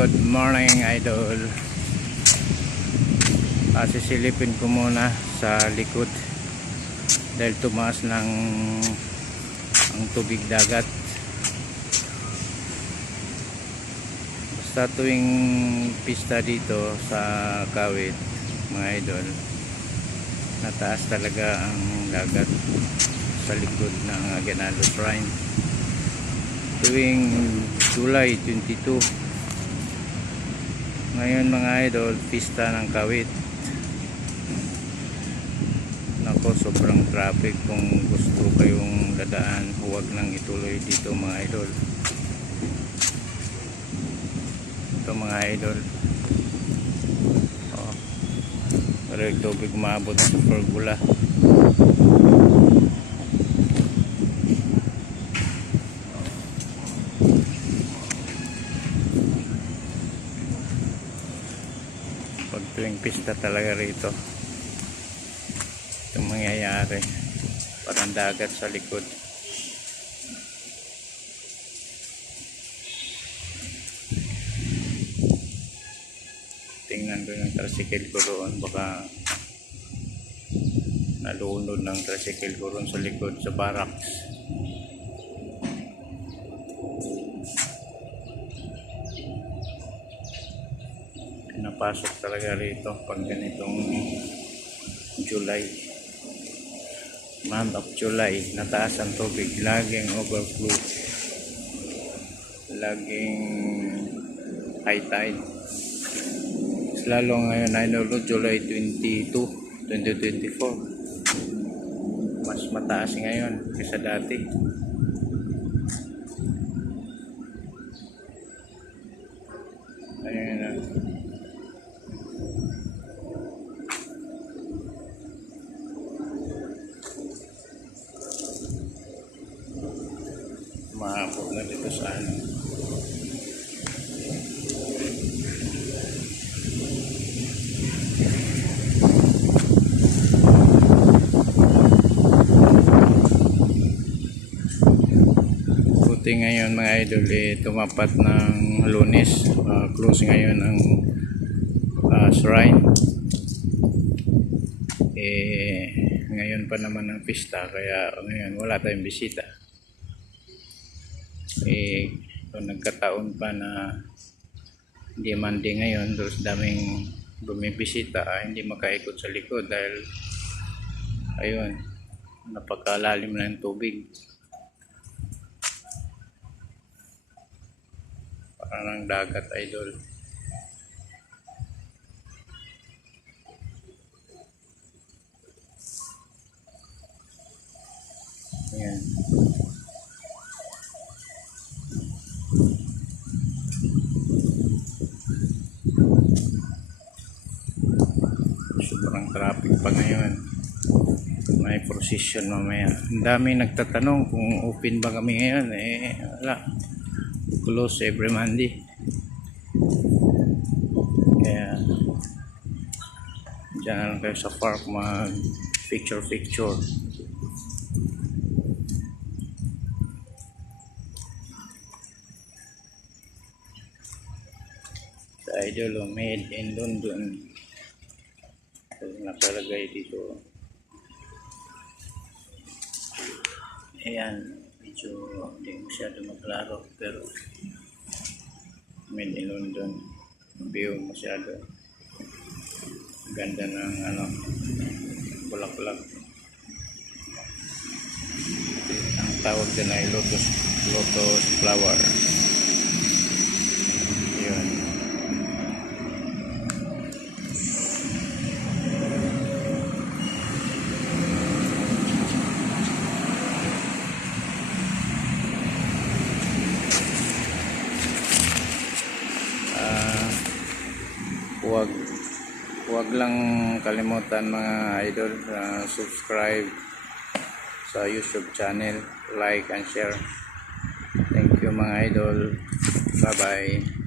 good morning idol. Sisilipin ko muna sa likod dahil tumaas ng ang tubig dagat. Basta tuwing pista dito sa Kawit mga idol, nataas talaga ang dagat sa likod ng Aguinaldo Shrine tuwing July 22. Ngayon mga idol, pista ng Kawit. Nako, sobrang traffic. Kung gusto kayong dadaan, huwag nang ituloy dito mga idol. Ito mga idol, pero yung tubig maabot sa pergola. Pag tuwing pista talaga rito itong mangyayari, parang dagat sa likod. Tingnan ko yung tricycle ko doon, baka nalunod ng tricycle ko doon sa likod sa barracks. Pinapasok talaga rito pag ganitong July, month of July. Nataas ang tubig, laging overflow, laging high tide. Lalo ngayon ay July 22, 2024, mas mataas ngayon kaysa dati. Ayun na. Maabot na dito sa ano. Buti ngayon mga idol, tumapat ng Lunes. Close ngayon ang shrine. Ngayon pa naman ang pista, kaya ngayon wala tayong bisita. Kung nagkataon pa na hindi Monday ngayon, terus daming bumibisita, hindi makaikot sa likod dahil ayun, napakalalim na yung tubig. Parang dagat idol. Ayan. Sobrang traffic pa ngayon. May procession mamaya. Ang dami nagtatanong kung open ba kami ngayon. Wala. Close every Monday. Kaya dyan na lang kayo sa park mag picture. Sa idol, made in London. Nakalagay dito. Ayan, medyo hindi masyado maklaro, pero made in London. View masyado ganda ng ano, bulaklak. Ang tawag din ay lotus flower. Yun. Huwag lang kalimutan mga idol, subscribe sa YouTube channel, like and share. Thank you mga idol. Bye bye.